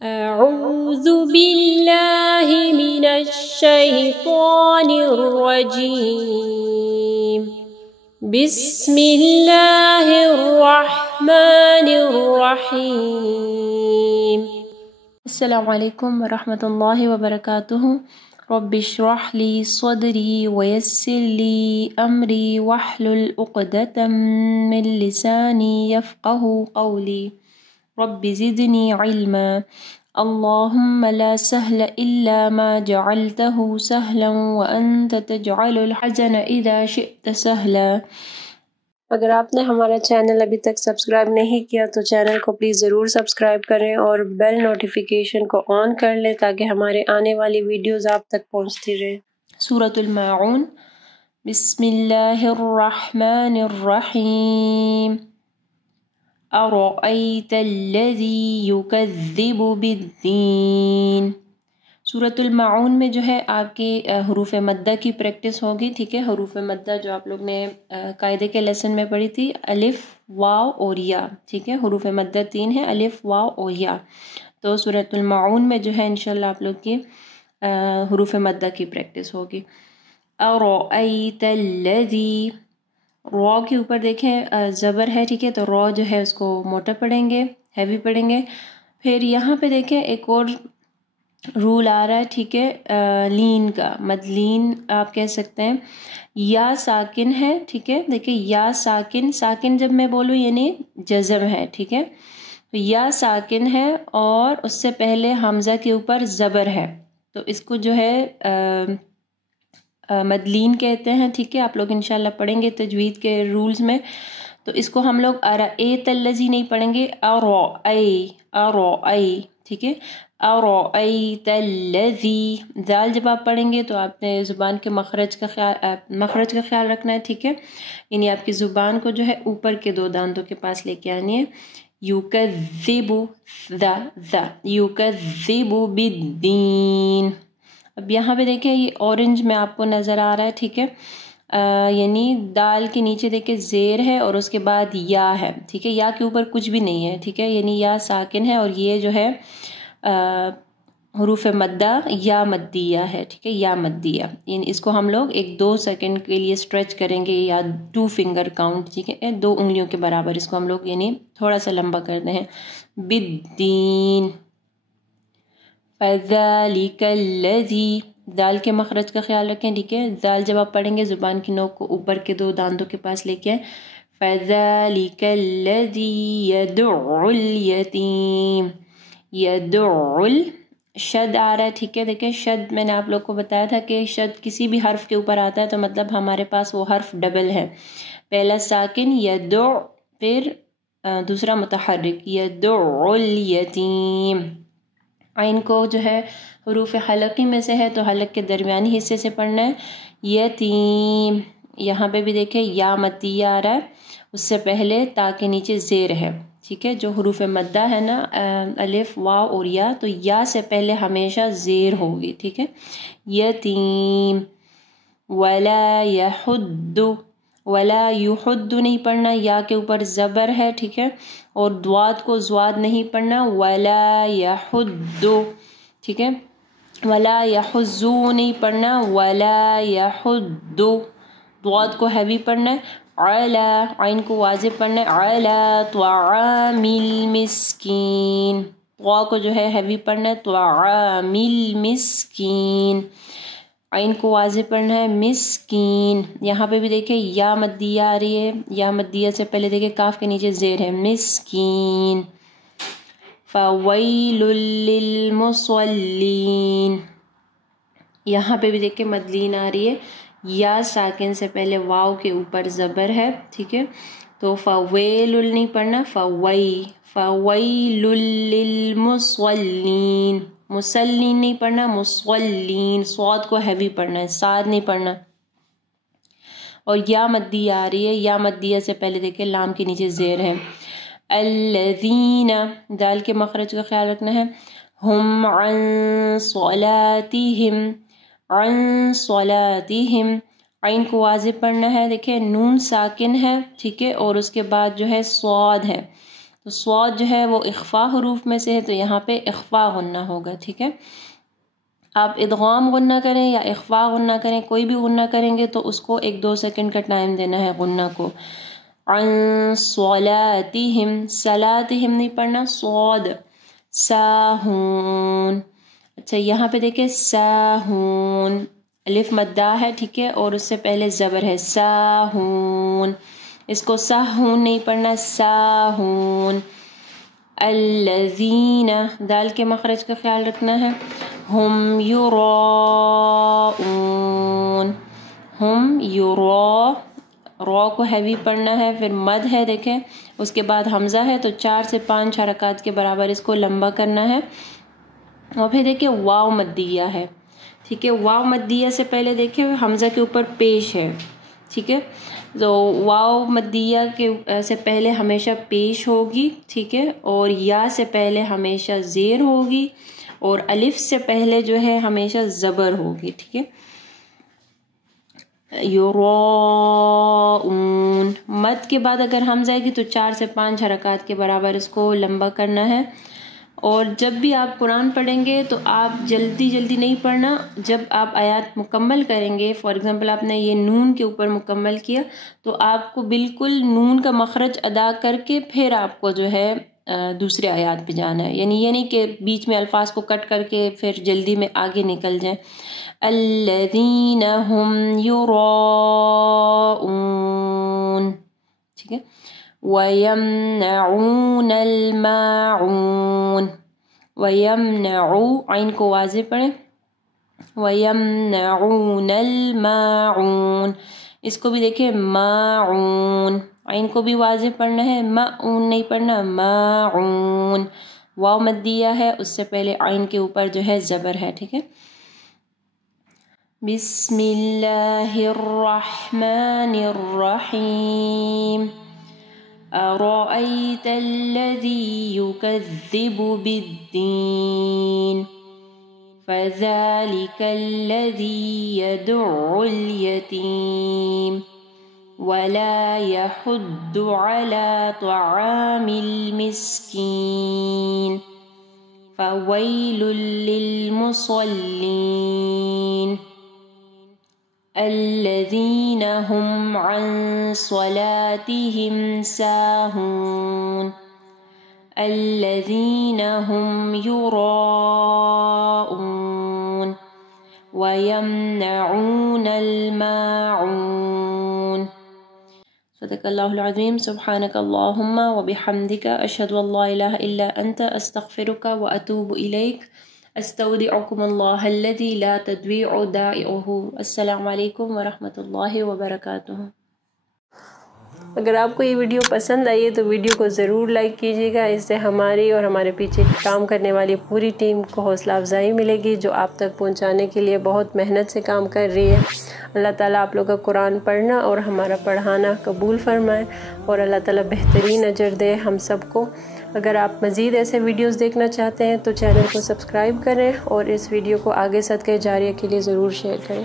أعوذ بالله من الشيطان الرجيم بسم الله الرحمن الرحيم السلام عليكم ورحمة الله وبركاته. رب اشرح لي صدري ويسر لي أمري واحلل عقدة من لساني يفقه قولي. رب زدني علما. اللهم لا سهل إلا ما جعلته سهلا وأنت تجعل الحزن إذا شئت سهلا. اگر آپ نے ہمارا چینل ابھی تک سبسکرائب نہیں کیا تو چینل کو پلیز ضرور سبسکرائب کریں اور بیل نوٹیفیکیشن کو آن کر لیں تاکہ ہمارے آنے والی ویڈیوز آپ تک پہنچتی رہے. سورۃ الماعون. بسم اللہ الرحمن الرحیم. أرأيت الذي يكذب بالدين. سورۃ الماعون میں جو ہے آپ کی حروف مدہ کی پریکٹس ہوگی. ٹھیک ہے، حروف مدہ جو آپ لوگ نے قاعدے کے لیسن میں پڑھی تھی، الف، واو اور یا. ٹھیک ہے، حروف مدہ 3 ہے، الف، واو اور یا. تو سورۃ الماعون میں جو ہے انشاءاللہ آپ لوگ کی حروف مدہ کی پریکٹس ہوگی. أرأيت الذي، رو کے اوپر دیکھیں زبر ہے. ٹھیک ہے، تو رو جو ہے اس کو موٹا پڑھیں گے، ہیوی پڑھیں گے. پھر یہاں پہ دیکھیں ایک اور رول آ رہا ہے. ٹھیک ہے، لین کا، مدلین آپ کہہ سکتے ہیں. یا ساکن ہے. ٹھیک ہے، دیکھیں یا ساکن، ساکن جب میں بولوں یعنی جزم ہے. ٹھیک ہے، تو یا ساکن ہے اور اس سے پہلے حمزہ کے اوپر زبر ہے، تو اس کو جو ہے مدلین کہتے ہیں. ٹھیک ہے، آپ لوگ انشاءاللہ پڑھیں گے تجوید کے رولز میں. تو اس کو ہم لوگ ارأیت الذی نہیں پڑھیں گے، ارأی. ٹھیک ہے، ارأیت الذی. دال جب آپ پڑھیں گے تو آپ نے زبان کے مخرج کا خیال رکھنا ہے. ٹھیک ہے، یعنی آپ کی زبان کو جو ہے اوپر کے 2 دانتوں کے پاس لے کے آنی ہے. یکذب، یکذب بالدین. اب یہاں پہ دیکھیں یہ اورنج میں آپ کو نظر آ رہا ہے. ٹھیک ہے، یعنی دال کے نیچے دیکھیں زیر ہے اور اس کے بعد یا ہے. ٹھیک ہے، یا کے اوپر کچھ بھی نہیں ہے. ٹھیک ہے، یعنی یا ساکن ہے اور یہ جو ہے حروف مدہ یا مدیہ ہے. ٹھیک ہے، یا مدیہ، یعنی اس کو ہم لوگ 1-2 سیکنڈ کے لیے اسٹریچ کریں گے، یا 2 فنگر کاؤنٹ. ٹھیک ہے، 2 انگلیوں کے برابر اس کو ہم لوگ یعنی تھوڑا سا لمبا کرتے ہیں. بالدین. فَذَلِكَ الَّذِي، دال کے مخرج کا خیال رکھیں. ٹھیک ہے، دال جب آپ پڑھیں گے زبان کی نوک کو اوپر کے 2 دانتوں کے پاس لے کے آئیں. فَذَلِكَ الَّذِي يَدُعُّ الْيَتِيمَ. يَدُعُّ، شد آ رہا ہے. ٹھیک ہے، دیکھیں شد میں نے آپ لوگ کو بتایا تھا کہ شد کسی بھی حرف کے اوپر آتا ہے تو مطلب ہمارے پاس وہ حرف ڈبل ہے. پہلا ساکن یدع، پھر دوسرا متحرک یدعُّ الیتیم. عین کو جو ہے حروف حلقی میں سے ہے تو حلق کے درمیانی حصے سے پڑھنا ہے. یتیم. یہاں پہ بھی دیکھیں یا مدیہ آ رہا ہے، اس سے پہلے تا کے نیچے زیر ہے. ٹھیک ہے، جو حروف مدہ ہے نا الف، واو اور یا، تو یا سے پہلے ہمیشہ زیر ہوگی. ٹھیک ہے، یتیم. ولا یحد، ولا یحد نہیں پڑھنا، یا کے اوپر زبر ہے. ٹھیک ہے، اور دواد کو زواد نہیں پڑھنا. ولا یحد. ٹھیک ہے، ولا یحزو نہیں پڑھنا. ولا یحد. دواد کو ہیوی پڑھنا ہے. علی، عین کو واضح پڑھنا ہے. علی طعام المسکین. طا کو جو ہے ہیوی پڑھنا ہے. طعام المسکین. عین کو واضح پڑھنا ہے. مسکین. یہاں پہ بھی دیکھیں یا مدیہ آ رہی ہے، یا مدیہ سے پہلے دیکھیں کاف کے نیچے زیر ہے. مسکین. فویل للمصلین. یہاں پہ بھی دیکھیں مدلین آ رہی ہے، یا ساکن سے پہلے واو کے اوپر زبر ہے. ٹھیک ہے، تو فویل نہیں پڑھنا، فویل للمصلین. مسلین نہیں پڑھنا، مصلین. صاد کو ہیوی پڑھنا ہے، صاد نہیں پڑھنا. اور یا مدیہ آ رہی ہے، یا مدیہ سے پہلے دیکھیں لام کے نیچے زیر ہے. الذین، دال کے مخرج کا خیال رکھنا ہے. ہم عن صلاتہم، عن صلاتہم. عین کو واضح پڑھنا ہے. دیکھیں نون ساکن ہے. ٹھیک ہے، اور اس کے بعد جو ہے صاد ہے، تو تو صاد جو ہے وہ اخفا حروف میں سے ہے، تو یہاں پہ اخفا غنہ ہوگا، ٹھیک ہے. آپ ادغام غنہ کریں یا اخفا غنہ کریں، کوئی بھی غنہ کریں گے تو اس کو 1-2 سیکنڈ کا ٹائم دینا ہے غنہ کو. عن صلاتہم، صلاتہم نہیں پڑھنا، صاد ساہون. اچھا یہاں پہ دیکھیں ساہون، الف مدہ ہے، ٹھیک ہے، اور اس سے پہلے زبر ہے ساہون، اس کو ساہون نہیں پڑھنا، ساہون. الذین، دال کے مخرج کا خیال رکھنا ہے. ہم یراؤون، ہم یرا، را کو ہیوی پڑھنا ہے، پھر مد ہے دیکھیں، اس کے بعد حمزہ ہے، تو 4 سے 5 حرکات کے برابر اس کو لمبا کرنا ہے. اور پھر دیکھیں واو مدیہ ہے، ٹھیک ہے، واو مدیہ سے پہلے دیکھیں حمزہ کے اوپر پیش ہے، ٹھیک ہے، تو واو مدیہ کے سے پہلے ہمیشہ پیش ہوگی، ٹھیک ہے، اور یا سے پہلے ہمیشہ زیر ہوگی، اور الف سے پہلے جو ہے ہمیشہ زبر ہوگی، ٹھیک ہے. یراؤون، مد کے بعد اگر حمزہ آئے گی تو 4 سے 5 حرکات کے برابر اس کو لمبا کرنا ہے. اور جب بھی آپ قرآن پڑھیں گے تو آپ جلدی جلدی نہیں پڑھنا، جب آپ آیات مکمل کریں گے، فار ایگزامپل آپ نے یہ نون کے اوپر مکمل کیا تو آپ کو بالکل نون کا مخرج ادا کر کے پھر آپ کو جو ہے دوسرے آیات پہ جانا ہے، یعنی یہ نہیں کہ بیچ میں الفاظ کو کٹ کر کے پھر جلدی میں آگے نکل جائیں. الذین ہم یراؤون، ٹھیک ہے. وَيَمْنَعُونَ الْمَاعُونَ، وَيَمْنَعُ، عین کو واضح پڑھیں، وَيَمْنَعُونَ الْمَاعُونَ، اس کو بھی دیکھیں ماعون، عین کو بھی واضح پڑھنا ہے، ماعون نہیں پڑھنا، ماعون. واو مدیہ ہے، اس سے پہلے عین کے اوپر جو ہے زبر ہے، ٹھیک ہے. بسم اللہ الرحمن الرحیم. أرأيت الذي يكذب بالدين فذلك الذي يدع اليتيم ولا يحض على طعام المسكين فويل للمصلين الذين هم عن صلاتهم ساهون الذين هم يراءون ويمنعون الماعون. صدق اللہ العظیم. سبحانك اللهم وبحمدك أشهد أن لا إله إلا أنت أستغفرك وأتوب إليك. استودعكم اللہ الذی لا تضیع ودائعہ. السلام علیکم ورحمۃ اللہ وبرکاتہ. اگر آپ کو یہ ویڈیو پسند آئی ہے تو ویڈیو کو ضرور لائک کیجیے گا، اس سے ہماری اور ہمارے پیچھے کام کرنے والی پوری ٹیم کو حوصلہ افزائی ملے گی جو آپ تک پہنچانے کے لیے بہت محنت سے کام کر رہی ہے. اللہ تعالیٰ آپ لوگوں کا قرآن پڑھنا اور ہمارا پڑھانا قبول فرمائے اور اللہ تعالیٰ بہترین اجر دے ہم سب کو. اگر آپ مزید ایسے ویڈیوز دیکھنا چاہتے ہیں تو چینل کو سبسکرائب کریں اور اس ویڈیو کو آگے صدقہ جاریہ کے لیے ضرور شیئر کریں.